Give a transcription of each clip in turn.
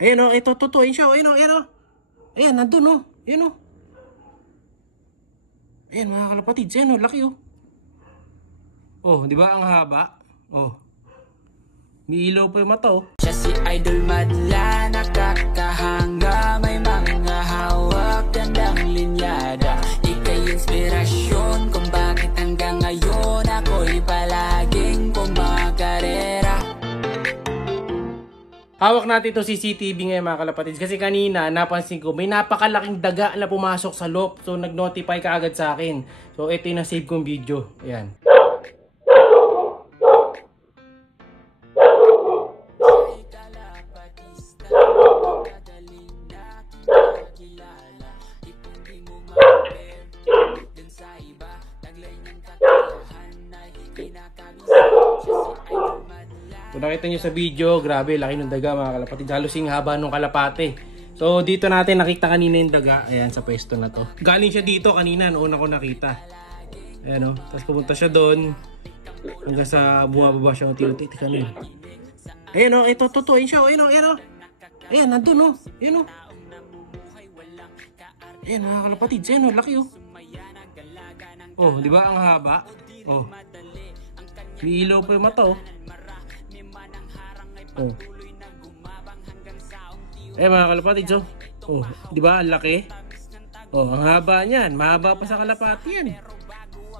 Ayan o, ito, tutuin siya. Ayan o, ayan o. Ayan, nandun o. Ayan o. Ayan mga kalapatids, ayan o, laki o. Oh, di ba ang haba? Oh. May ilaw pa yung mata oh. Siya si Idol Madla, nakakahanga, may mga hawak, gandang linyada. Ika'y inspirasyon kung bakit hanggang ngayon ako'y palaging kumakarera. Hawak natin itong CCTV ngayon mga kalapatids kasi kanina napansin ko may napakalaking daga na pumasok sa loob. So nag-notify ka agad sa akin. So ito yung na-save kong video. Ayan. Kung nakita nyo sa video, grabe, laki ng daga mga kalapatids. Halos yung haba ng kalapate. So dito natin nakita kanina yung daga. Ayan, sa pwesto na to. Galing siya dito kanina, noon ako nakita. Ayan o, tapos pumunta siya doon. Hanggang sa bumababa siya ng tinutik kanina. Ayan o, ito, tutuin siya. Ayan o, ayan o. Ayan, nandun o. Ayan o. Ayan mga kalapatids, ayan o, laki o. Oh, di ba ang haba? Oh. May ilaw pa yung mata oh. Oh. Mga kalapatids oh. Oh, di ba ang laki? Oh, ang haba niyan. Mahaba pa sa kalapati yan.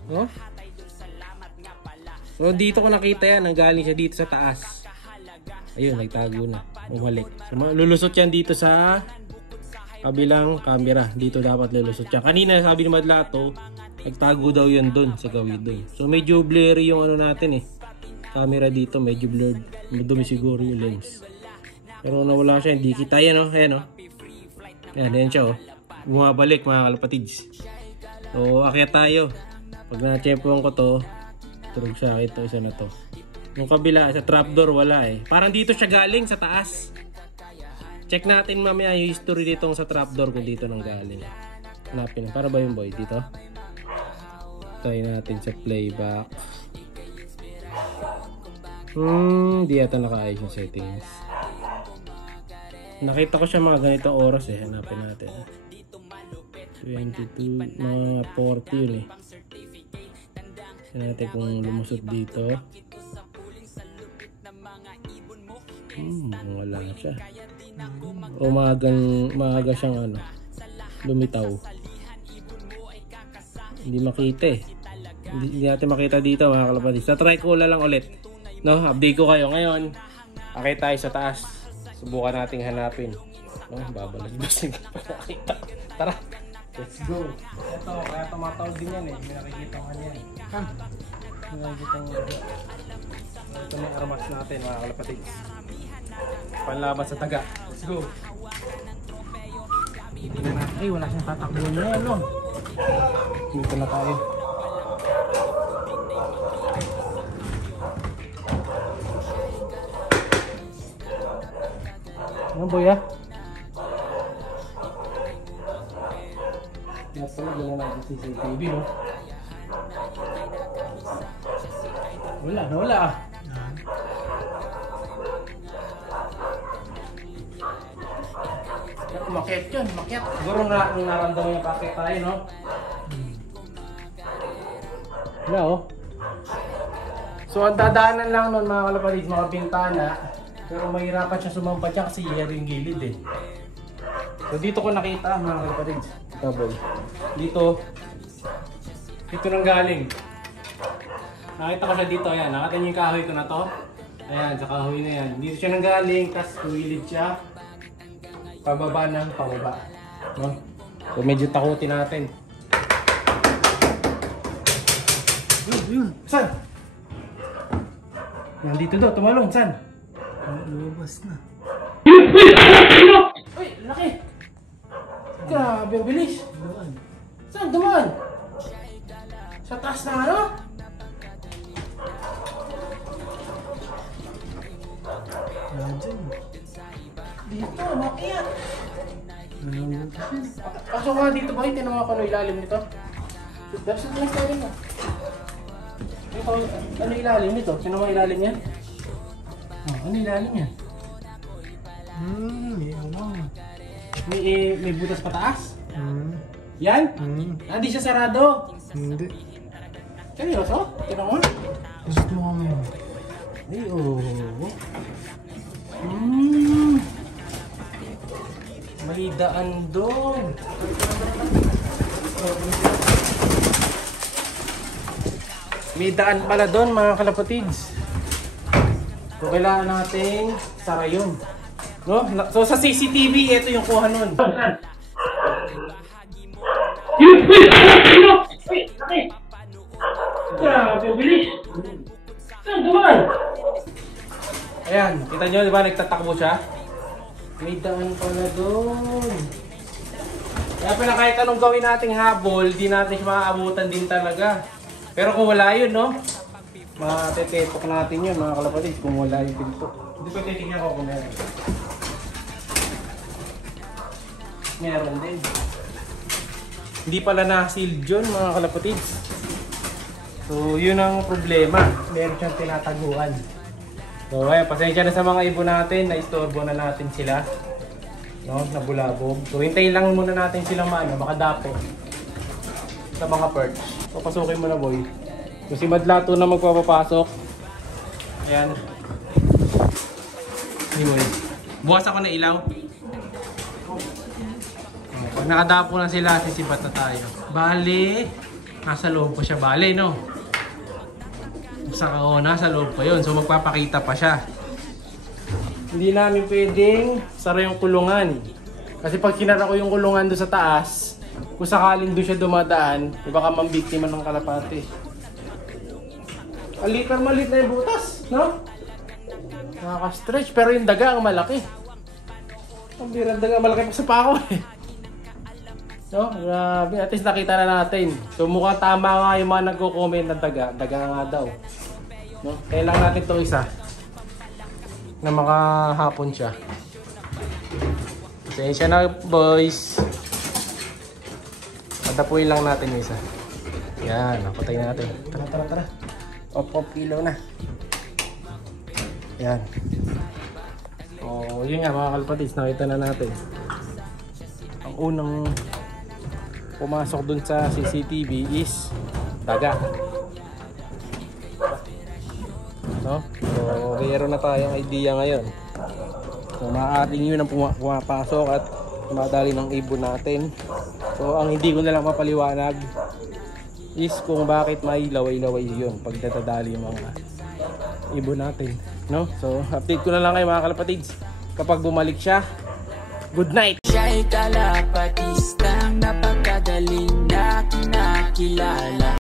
Oh. So dito ko nakita yan, nanggaling siya dito sa taas. Ayun, nagtago na. Umalik. So, lulusot yan dito sa kabilang camera. Dito dapat lulusot yan. Kanina sabi ni Madlato, nagtago daw yan doon sa gawin doon. So medyo blurry yung ano natin eh. Camera dito, medyo blurred. Madumi siguro yung lens. Pero nawala siya, hindi kita yan oh. Ayan oh. Ayan siya oh. Bumabalik mga kalapatids. So akyat tayo. Pag na-chepuan ko to, turog sa akin to, isa na to. Yung kabila, sa trapdoor wala eh. Parang dito siya galing sa taas. Check natin mamaya yung history dito sa trapdoor kung dito nang galing. Hanapin. Para ba yung boy dito? Try natin sa playback. Di yata nakaayos yung settings. Nakita ko siya mga ganitong oras eh. Hanapin natin. 22, mga 40 yun eh. Tignan natin kung lumusot dito. Wala siya. O maaga siyang ano, lumitaw. Hindi makita eh. Hindi natin makita dito mga kalapatids. Sa-try ko lang ulit. No, update ko kayo ngayon. Akit tayo sa taas. Subukan nating hanapin. No, babalas-basig pa nakita. Tara. Let's go. Ito, kaya tumatawag din yan eh. May nakikita ko kanyan eh. May nakikita ko. Ito na yung armas natin mga kalapatids. Panlaban sa taga. Let's go. Hindi na natin. Ay, wala siyang tatakbo niya yan no. Dito na tayo. Ano boy ah? Nasa na gano'n natin CCTV no? Wala ah. Umakyat yun, umakyat. Siguro nung naramdaman yung packet tayo no? Wala oh. So ang dadaanan lang nun mga kalapatids, mga bintana. Pero mahirapan siya sumampat siya kasi yero yung gilid eh. So dito ko nakita mga kalapatids. Double. Dito nang galing. Nakita ko siya dito, ayan. Nakita niyo yung kahoy ko na to. Ayan, sa kahoy na yan. Dito siya nang galing, tapos kumilid siya. Pababa ng pababa. No? So medyo takutin natin. Yun. Saan? Nandito daw, tumalong. Saan? Lumabas na. Uy, laki! Grabe, ang bilis! Saan dumaan? Sa taas na ano? Dito, makiat! Pasok nga dito ba? Tinanong ako ano ilalim nito? Dapat sa ilalim mo. Ano ilalim nito? Sino mo ilalim yan? Oh, ano ilalim yan? May butas pataas? Hmm. Yan? Hmm. Hindi siya sarado. Hindi. Seryoso? Tignan mo. Gusto mo kami yun. Ay, oo. May daan doon. May daan pala doon mga kalapatids. So kailangan nating sara yun. No? So sa CCTV, ito yung kuha nun. Ayan, kita nyo, di ba nagtatakbo siya? May daan pala doon. Kaya pala kahit anong gawin nating habol, di natin siya maaabutan din talaga. Pero kung wala yun, no? Matetetok natin yun mga kalapatid kung wala yung pinto. Hindi pa titignan ko kung meron. Meron din. Hindi pala na-sealed yun mga kalapatid. So yun ang problema. Meron siyang tinataguan. So ayan, pasensya na sa mga ibon natin, na-istorbo na natin sila. No, nabulabog. So hintayin lang muna natin silang makadapo sa mga perch. So pasukin mo na boy. So si Madlato na magpapapasok. Ayan. Hey boy. Bukas ako na ilaw. Pag nakadapo na sila, sisipat na tayo. Bale, nasa loob pa siya bale, no? Nasa loob pa yun. So magpapakita pa siya. Hindi namin pwedeng sara yung kulungan. Kasi pag kinara ko yung kulungan doon sa taas, kung sakaling doon siya dumadaan, baka mambiktima ng kalapate. Maliit na yung butas, no? Nakaka-stretch, pero yung daga ang malaki. Ang birang daga, malaki pa sa pako eh. No? Grabe, at least nakita na natin. So mukhang tama nga yung mga nagko-comment na daga. Daga nga daw. No? Kailangan natin itong isa na makahapon siya. Pasensya na boys. Patapuin lang natin yung isa. Yan, napatay natin. Tara. Op, kilo na. Yan. Oh, yun nga mga kalapatids, nakita na natin. Ang unang pumasok dun sa CCTV is daga. No? So, mayroon na tayong idea ngayon. So, maaaring yun ang pumapasok at madali ng ibon natin. So, ang hindi ko na lang mapaliwanag is kung bakit may laway-laway yun pag natadali yung mga ibon natin. No? So, update ko na lang kayo mga kalapatids. Kapag bumalik siya, good night! Siya'y kalapatistang napakagaling na kinakilala.